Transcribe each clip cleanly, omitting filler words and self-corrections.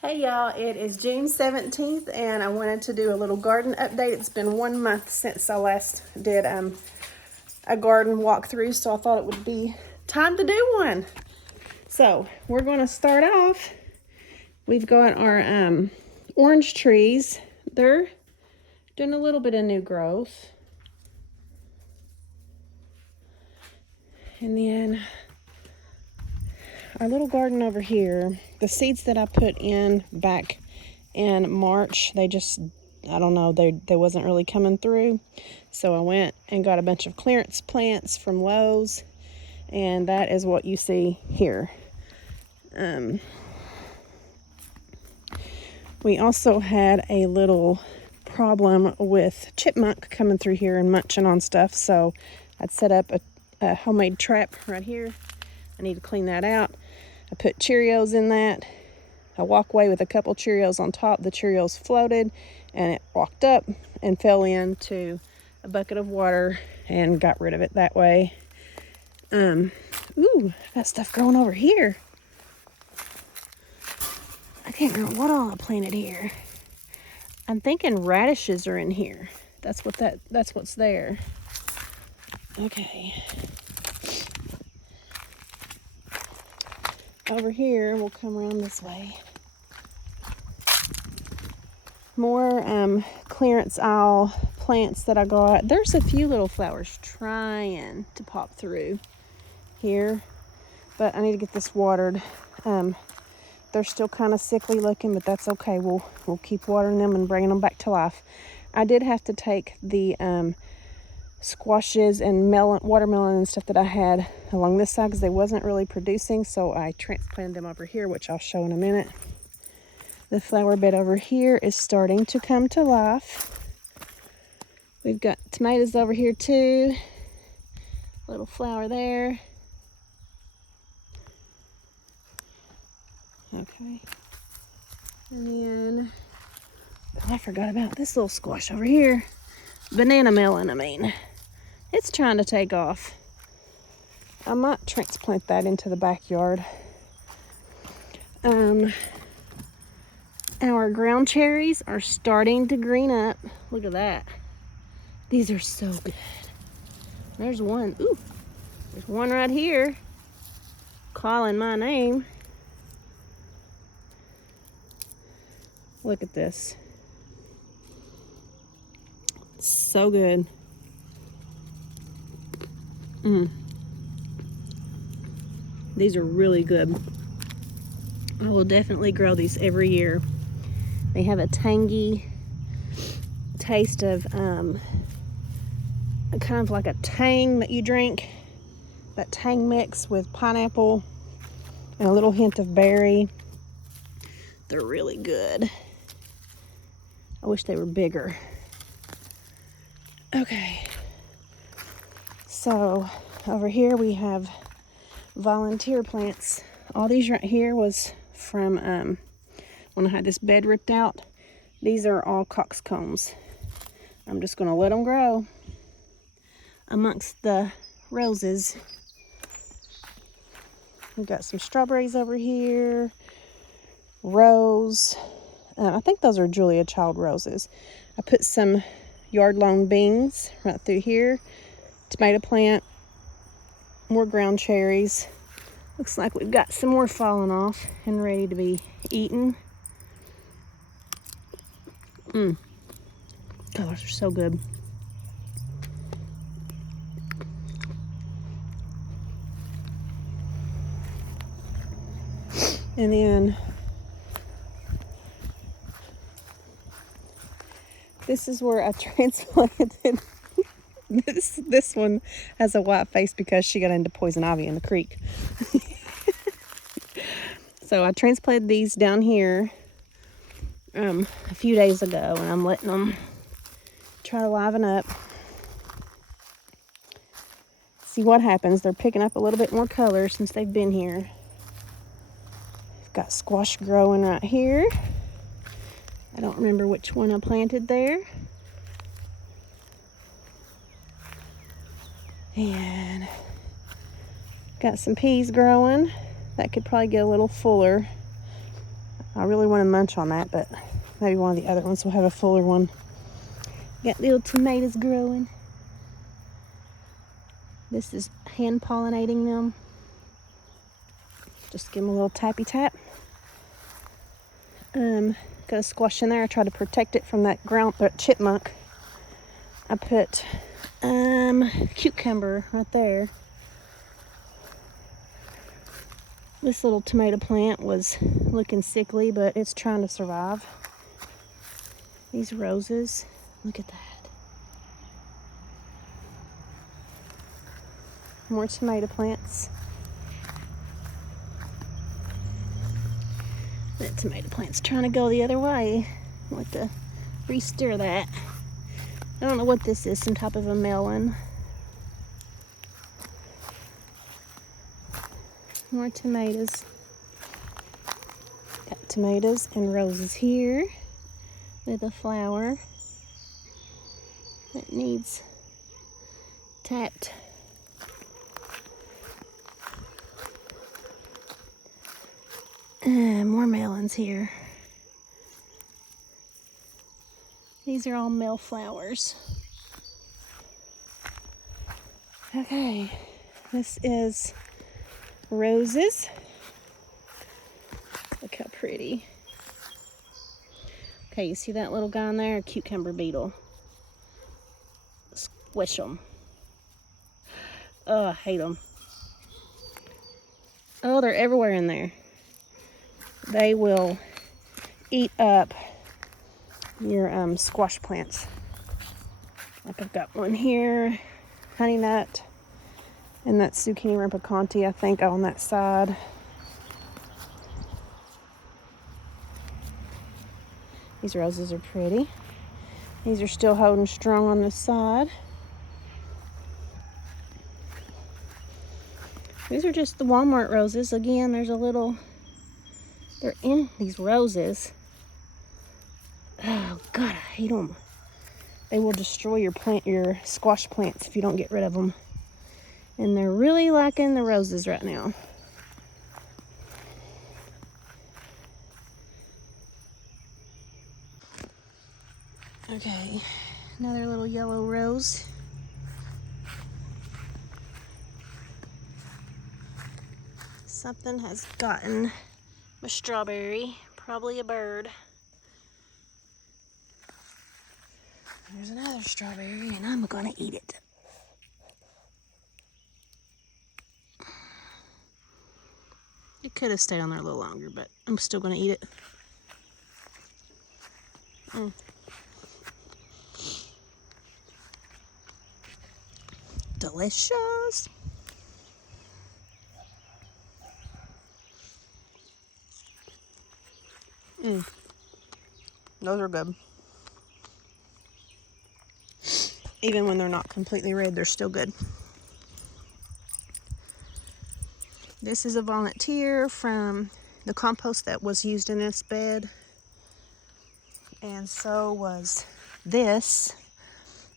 Hey y'all, it is June 17th and I wanted to do a little garden update. It's been 1 month since I last did a garden walkthrough, so I thought it would be time to do one. So we're going to start off. We've got our orange trees. They're doing a little bit of new growth. And then our little garden over here, the seeds that I put in back in March, they just, I don't know, they wasn't really coming through. So I went and got a bunch of clearance plants from Lowe's, and that is what you see here. We also had a little problem with chipmunk coming through here and munching on stuff, so I'd set up a homemade trap right here. I need to clean that out. I put Cheerios in that. I walk away with a couple Cheerios on top. The Cheerios floated and it walked up and fell into a bucket of water and got rid of it that way. Ooh, I got stuff growing over here. I can't remember what all I planted here. I'm thinking radishes are in here. That's what's there. Okay. Over here, we'll come around this way. More clearance aisle plants that I got. There's a few little flowers trying to pop through here, but I need to get this watered. They're still kind of sickly looking, but that's okay. We'll keep watering them and bringing them back to life. I did have to take the squashes and watermelon and stuff that I had along this side because they wasn't really producing, so I transplanted them over here, which I'll show in a minute. The flower bed over here is starting to come to life. We've got tomatoes over here too. Little flower there. Okay. And then, I forgot about this little squash over here. Banana melon, I mean. It's trying to take off. I might transplant that into the backyard. Our ground cherries are starting to green up. Look at that. These are so good. There's one. Ooh, there's one right here calling my name. Look at this. So good. These are really good. I will definitely grow these every year. They have a tangy taste of kind of like a tang that you drink. That tang mix with pineapple and a little hint of berry. They're really good. I wish they were bigger. Okay. So over here we have volunteer plants. All these right here was from when I had this bed ripped out. These are all coxcombs. I'm just going to let them grow amongst the roses. We've got some strawberries over here. Rose. I think those are Julia Child roses. I put some yard lawn beans right through here. Tomato plant. More ground cherries. Looks like we've got some more falling off and ready to be eaten. Oh, those are so good. And then this is where I transplanted. This one has a white face because she got into poison ivy in the creek. So I transplanted these down here a few days ago, and I'm letting them try to liven up. See what happens. They're picking up a little bit more color since they've been here. I've got squash growing right here. I don't remember which one I planted there. And got some peas growing. That could probably get a little fuller. I really want to munch on that, but maybe one of the other ones will have a fuller one. Got little tomatoes growing. This is hand pollinating them. Just give them a little tappy tap. Got a squash in there. I tried to protect it from that chipmunk. I put cucumber right there. This little tomato plant was looking sickly, but it's trying to survive. These roses, look at that. More tomato plants. That tomato plant's trying to go the other way. I'll have to re-stir that. I don't know what this is, some type of a melon. More tomatoes. Got tomatoes and roses here with a flower that needs tapped. More melons here. These are all male flowers. Okay, this is roses. Look how pretty. Okay, you see that little guy in there? A cucumber beetle. Squish them. Oh, I hate them. Oh, they're everywhere in there. They will eat up your squash plants. Like I've got one here, honey nut, and that zucchini rampicanti, I think, on that side. These roses are pretty. These are still holding strong on this side. These are just the Walmart roses. Again, there's a little, they're in these roses. Oh God, I hate them. They will destroy your squash plants if you don't get rid of them. And they're really liking the roses right now. Okay, another little yellow rose. Something has gotten my strawberry, probably a bird. There's another strawberry and I'm gonna eat it. It could have stayed on there a little longer, but I'm still gonna eat it. Delicious. Those are good. Even when they're not completely red, they're still good. This is a volunteer from the compost that was used in this bed. And so was this.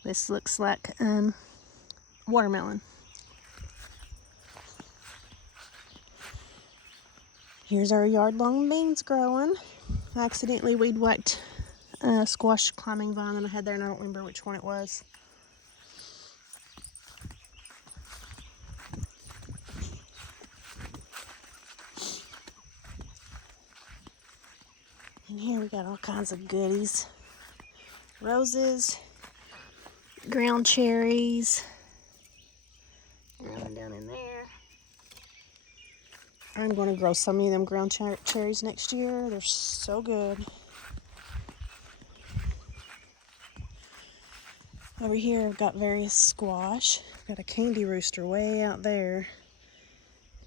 This looks like watermelon. Here's our yard-long beans growing. I accidentally weed whacked a squash climbing vine that I had there, and I don't remember which one it was. And here we got all kinds of goodies. Roses, ground cherries, growing down in there. I'm going to grow some of them ground cherries next year. They're so good. Over here I've got various squash. I've got a candy rooster way out there.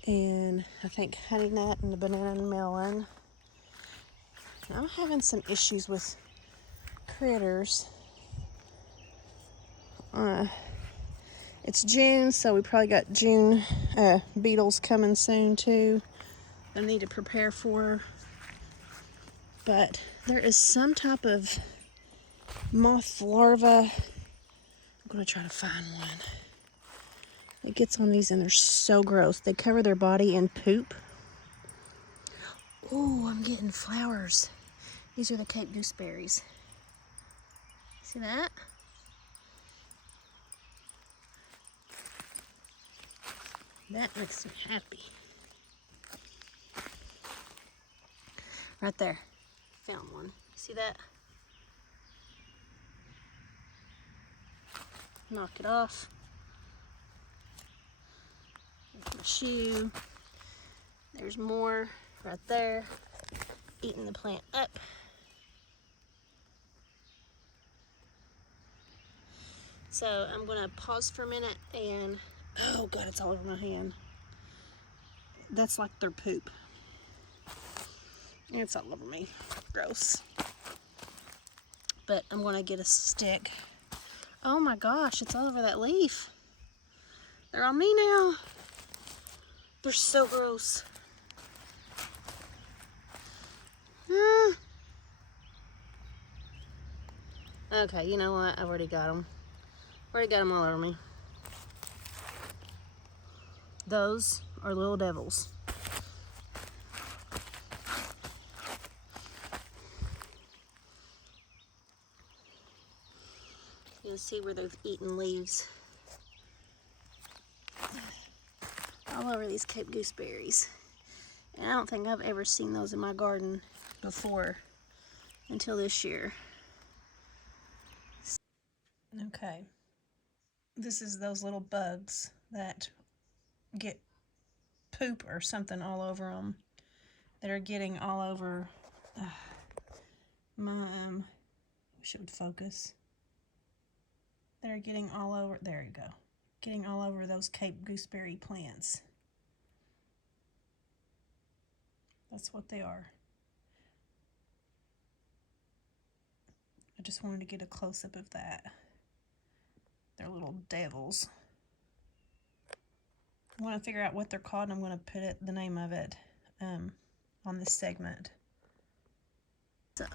And I think honey nut and the banana and melon. I'm having some issues with critters. It's June, so we probably got June beetles coming soon too. I need to prepare for. But there is some type of moth larva. I'm gonna try to find one. It gets on these and they're so gross. They cover their body in poop. Oh, I'm getting flowers. These are the Cape gooseberries. See that? That makes me happy. Right there. Found one. See that? Knock it off. There's my shoe. There's more right there. Eating the plant up. So I'm gonna pause for a minute and, oh God, it's all over my hand. That's like their poop. And it's all over me. Gross. But I'm gonna get a stick. Oh my gosh, it's all over that leaf. They're on me now. They're so gross. Okay, you know what? I've already got them. Already got them all over me. Those are little devils. You can see where they've eaten leaves. All over these Cape gooseberries. And I don't think I've ever seen those in my garden before until this year. Okay. This is those little bugs that get poop or something all over them. That are getting all over my, wish it would focus. That are getting all over, there you go. Getting all over those Cape gooseberry plants. That's what they are. I just wanted to get a close-up of that. They're little devils. I want to figure out what they're called, and I'm going to put the name of it on this segment. So,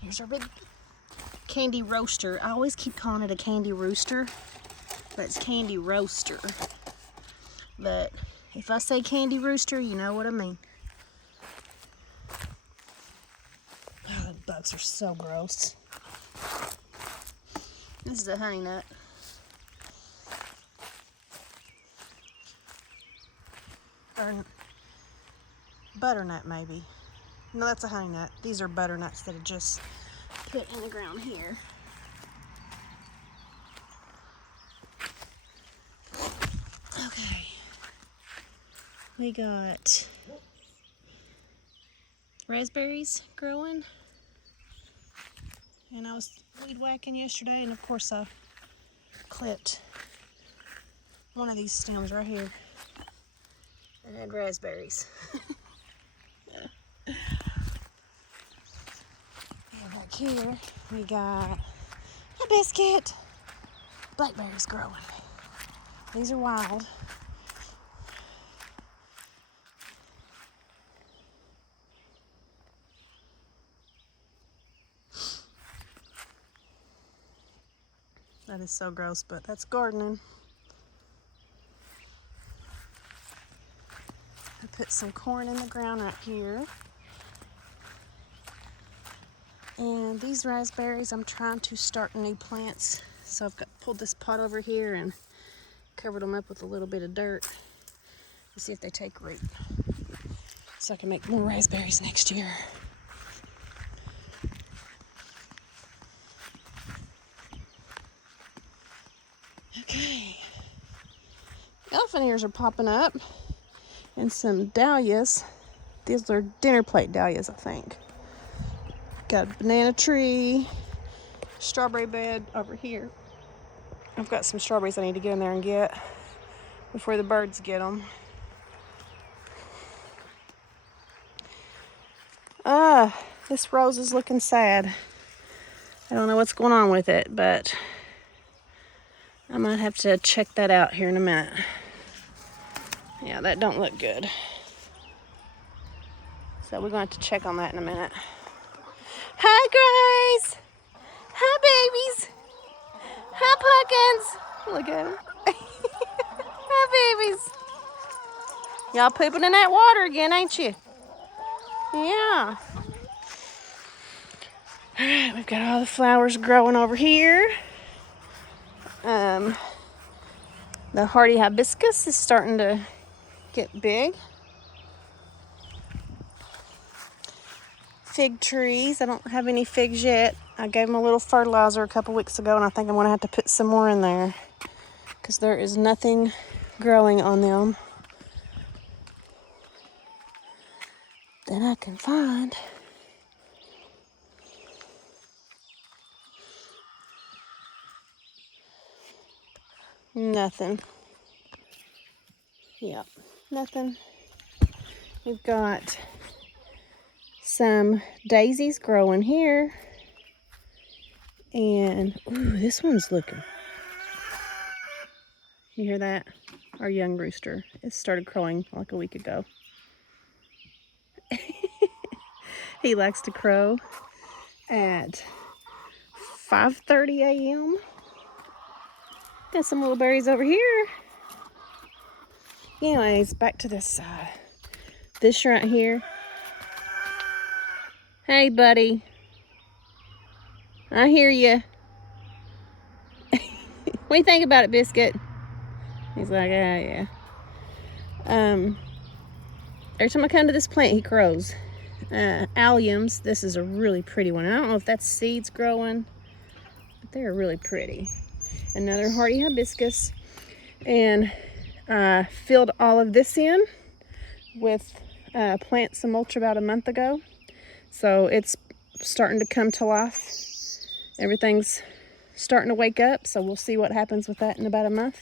here's our big candy roaster. I always keep calling it a candy rooster, but it's candy roaster. But if I say candy rooster, you know what I mean. Oh, the bugs are so gross. This is a honey nut. Or butternut, maybe. No, that's a honey nut. These are butternuts that are just put in the ground here. Okay. We got raspberries growing. And I was weed whacking yesterday, and of course I clipped one of these stems right here. And had raspberries. And back here we got a biscuit. Blackberries growing. These are wild. That is so gross, but that's gardening. I put some corn in the ground right here. And these raspberries, I'm trying to start new plants. So I've pulled this pot over here and covered them up with a little bit of dirt to see if they take root. So I can make more raspberries next year. Okay. Elephant ears are popping up. And some dahlias. These are dinner plate dahlias, I think. Got a banana tree, strawberry bed over here. I've got some strawberries I need to get in there and get before the birds get them. This rose is looking sad. I don't know what's going on with it, but I might have to check that out here in a minute. Yeah, that don't look good. So we're going to have to check on that in a minute. Hi, Grace. Hi, babies. Hi, Puckins. Look at them. Hi, babies. Y'all pooping in that water again, ain't you? Yeah. All right, we've got all the flowers growing over here. The hardy hibiscus is starting to get big. Fig trees. I don't have any figs yet. I gave them a little fertilizer a couple weeks ago, and I think I'm going to have to put some more in there because there is nothing growing on them that I can find. Nothing. Yep, nothing. We've got some daisies growing here. And, ooh, this one's looking. You hear that? Our young rooster. It started crowing like a week ago. He likes to crow at 5:30 a.m. Got some little berries over here. Anyways, back to this side. This right here. Hey, buddy. I hear you. What do you think about it, Biscuit? He's like, yeah. Every time I come to this plant, he crows. Alliums. This is a really pretty one. I don't know if that's seeds growing, but they're really pretty. Another hardy hibiscus. And filled all of this in with plant some mulch about a month ago. So it's starting to come to life. Everything's starting to wake up, so we'll see what happens with that in about a month.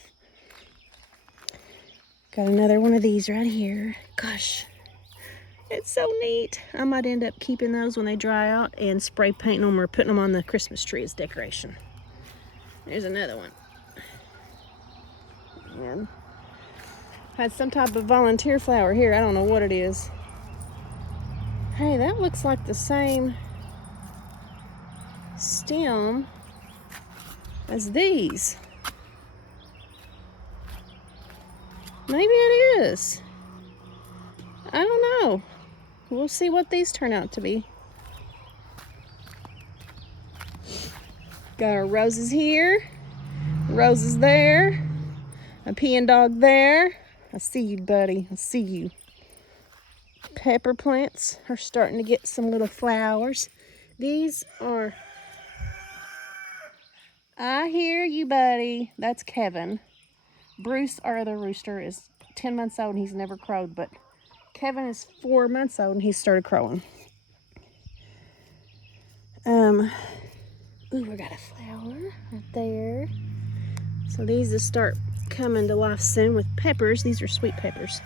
Got another one of these right here. Gosh, it's so neat. I might end up keeping those when they dry out and spray painting them or putting them on the Christmas tree as decoration. There's another one. And had some type of volunteer flower here. I don't know what it is. Hey, that looks like the same stem as these. Maybe it is. I don't know. We'll see what these turn out to be. Got our roses here, roses there, a peeing dog there. I see you, buddy. I see you. Pepper plants are starting to get some little flowers. These are... I hear you, buddy. That's Kevin. Bruce, our other rooster, is 10 months old and he's never crowed, but Kevin is 4 months old and he started crowing. Ooh, we got a flower right there. So these will start coming to life soon with peppers. These are sweet peppers.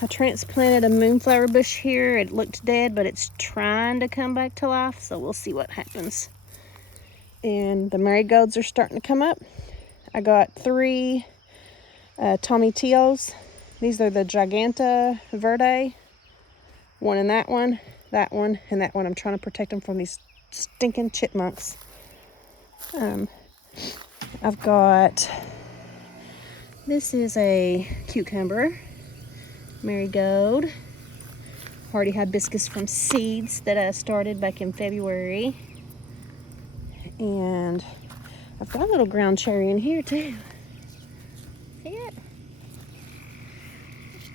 I transplanted a moonflower bush here. It looked dead, but it's trying to come back to life, so we'll see what happens. And the marigolds are starting to come up. I got 3 tomatillos. These are the Giganta Verde. One in that one, and that one. I'm trying to protect them from these stinking chipmunks. I've got, this is a cucumber, marigold, hardy hibiscus from seeds that I started back in February. And I've got a little ground cherry in here too. See it?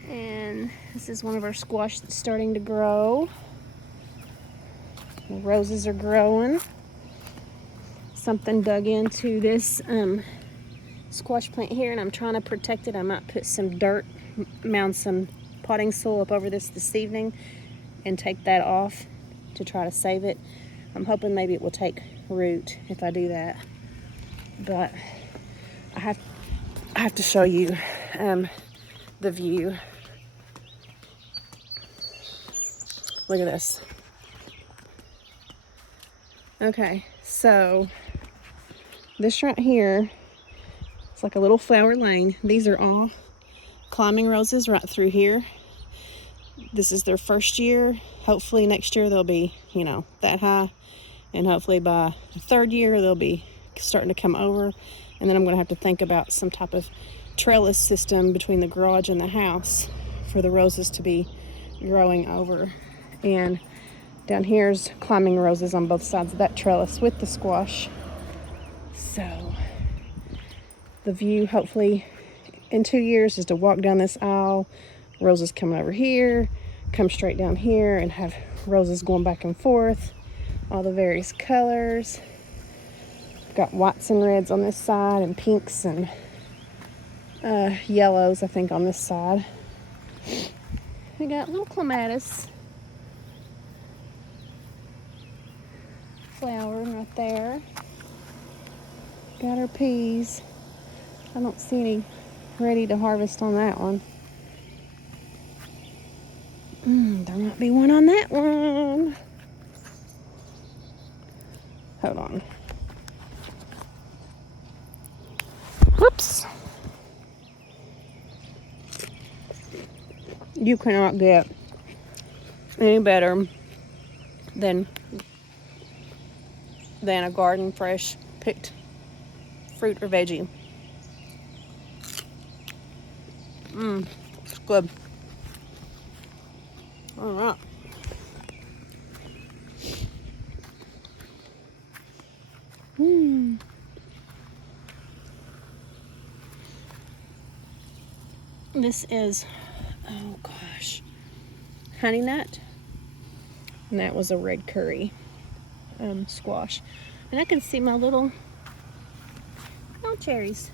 And this is one of our squash that's starting to grow. The roses are growing. Something dug into this squash plant here, and I'm trying to protect it. I might put some dirt, mound some potting soil up over this evening and take that off to try to save it. I'm hoping maybe it will take root if I do that. But I have to show you the view. Look at this. Okay, so this right here, it's like a little flower lane. These are all climbing roses right through here. This is their first year. Hopefully next year they'll be, that high. And hopefully by the 3rd year they'll be starting to come over. And then I'm going to have to think about some type of trellis system between the garage and the house for the roses to be growing over. And down here's climbing roses on both sides of that trellis with the squash. So the view, hopefully in 2 years, is to walk down this aisle, roses coming over here, come straight down here, and have roses going back and forth, all the various colors. Got whites and reds on this side, and pinks and yellows, I think, on this side. We got little clematis flowering right there. Got our peas. I don't see any ready to harvest on that one. There might be one on that one. Hold on. Whoops. You cannot get any better than a garden fresh picked fruit or veggie. It's good. All right. This is, oh gosh, honey nut, and that was a red curry squash. And I can see my little cherries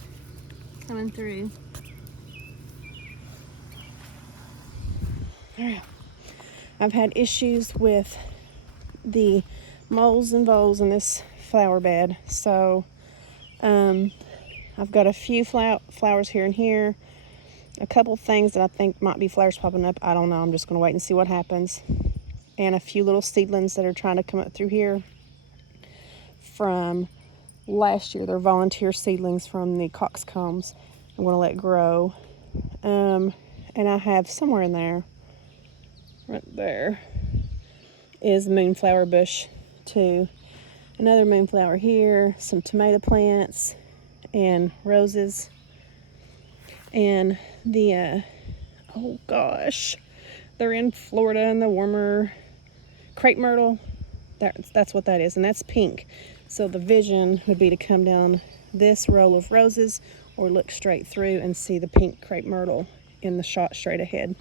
coming through. All right. I've had issues with the moles and voles in this flower bed, so I've got a few flowers here and here, a couple things that I think might be flowers popping up. I don't know. I'm just going to wait and see what happens. And a few little seedlings that are trying to come up through here from last year. They're volunteer seedlings from the coxcombs. I'm going to let grow. And I have somewhere in there, right there, is moonflower bush too. Another moonflower here, some tomato plants, and roses. And the, oh gosh, they're in Florida in the warmer crepe myrtle. That's what that is, and that's pink. So the vision would be to come down this row of roses or look straight through and see the pink crepe myrtle in the shot straight ahead.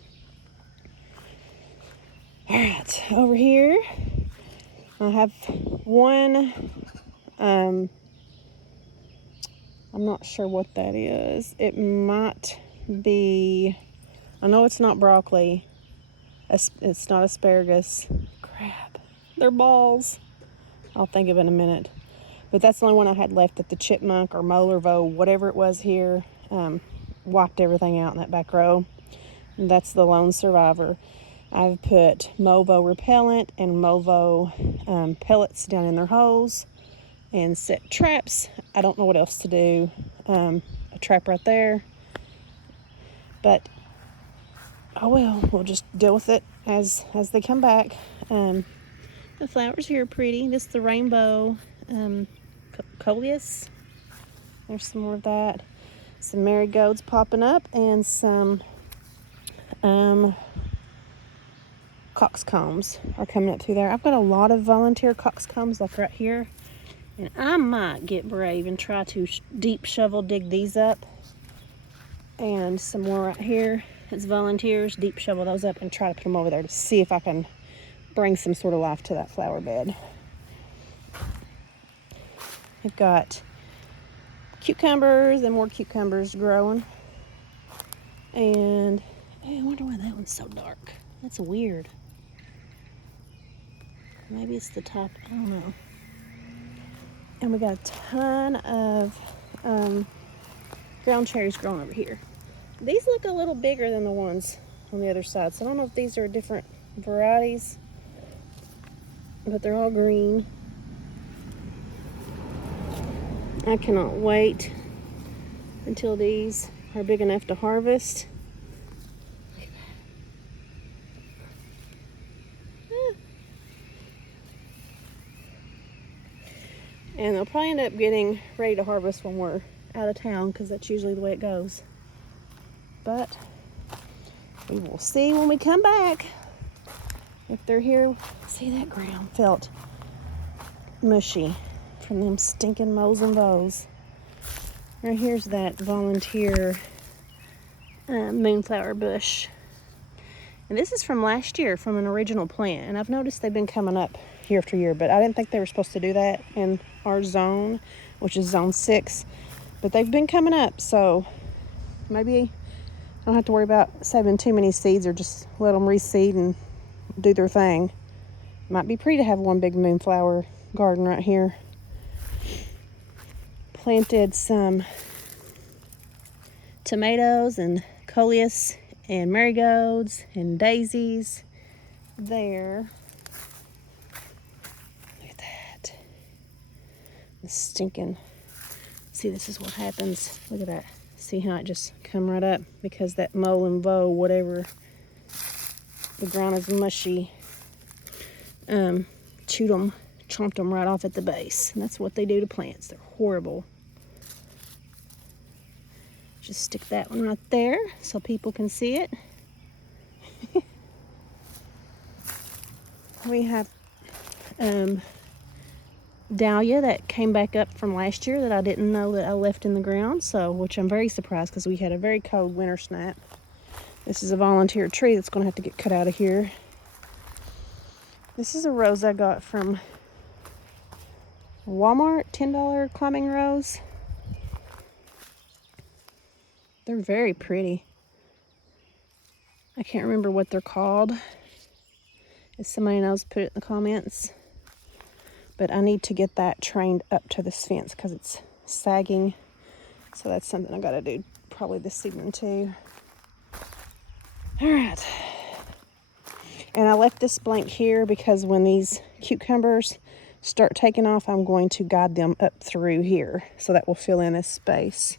All right, over here I have one, I'm not sure what that is. It might be, I know it's not broccoli. It's not asparagus. Crap, they're balls. I'll think of it in a minute. But that's the only one I had left that the chipmunk or mole or vole, whatever it was here, wiped everything out in that back row. And that's the lone survivor. I've put Movo repellent and Movo pellets down in their holes and set traps. I don't know what else to do. A trap right there. But oh well, we'll just deal with it as they come back. The flowers here are pretty. This is the rainbow coleus. There's some more of that. Some marigolds popping up and some coxcombs are coming up through there. I've got a lot of volunteer coxcombs like right here, and I might get brave and try to deep shovel dig these up. And some more right here. It's volunteers, deep shovel those up and try to put them over there to see if I can bring some sort of life to that flower bed. We've got cucumbers and more cucumbers growing. And hey, I wonder why that one's so dark. That's weird. Maybe it's the top, I don't know. And we got a ton of ground cherries growing over here. These look a little bigger than the ones on the other side. So I don't know if these are different varieties, but they're all green. I cannot wait until these are big enough to harvest. And they'll probably end up getting ready to harvest when we're out of town, because that's usually the way it goes. but we will see when we come back if they're here. See, that ground felt mushy from them stinking mows and vows. Right here's that volunteer moonflower bush. And this is from last year, from an original plant. And I've noticed they've been coming up year after year, but I didn't think they were supposed to do that in our zone, which is zone 6. But they've been coming up, so maybe I don't have to worry about saving too many seeds, or just let them reseed and do their thing. Might be pretty to have one big moonflower garden right here. Planted some tomatoes and coleus and marigolds and daisies there. Look at that. The stinking. See, this is what happens. Look at that. See how it just come right up because that mow and vow, whatever. The ground is mushy. Chewed them, chomped them right off at the base. And that's what they do to plants. They're horrible. Just stick that one right there so people can see it. We have dahlia that came back up from last year that I didn't know that I left in the ground, so which I'm very surprised because we had a very cold winter snap. This is a volunteer tree that's going to have to get cut out of here. This is a rose I got from Walmart, $10 climbing rose. They're very pretty. I can't remember what they're called. If somebody knows, put it in the comments. But I need to get that trained up to this fence because it's sagging. So that's something I got to do probably this evening too. All right. And I left this blank here because when these cucumbers start taking off, I'm going to guide them up through here. So that will fill in this space.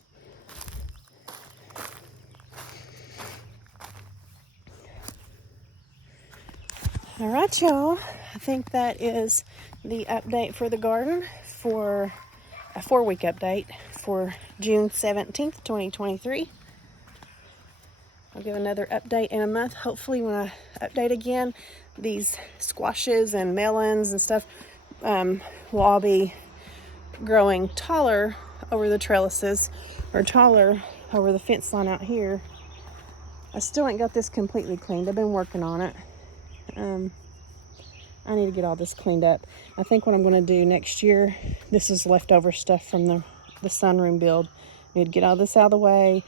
All right, y'all. I think that is the update for the garden for a 4-week update for June 17th, 2023. I'll give another update in a month. Hopefully when I update again, these squashes and melons and stuff will all be growing taller over the trellises or taller over the fence line out here. I still ain't got this completely cleaned. I've been working on it. I need to get all this cleaned up. I think what I'm going to do next year, this is leftover stuff from the sunroom build. I need to get all this out of the way.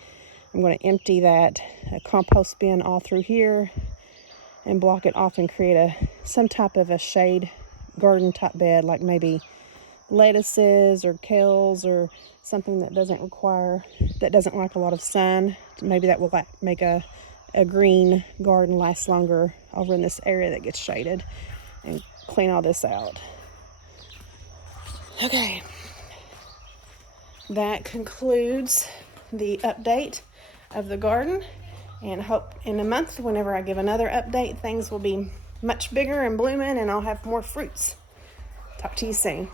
I'm going to empty that compost bin all through here and block it off and create some type of a shade garden type bed, like maybe lettuces or kales or something that doesn't like a lot of sun. Maybe that will make a green garden last longer over in this area that gets shaded, and clean all this out. Okay, that concludes the update of the garden, and hope in a month, whenever I give another update, things will be much bigger and blooming and I'll have more fruits. Talk to you soon.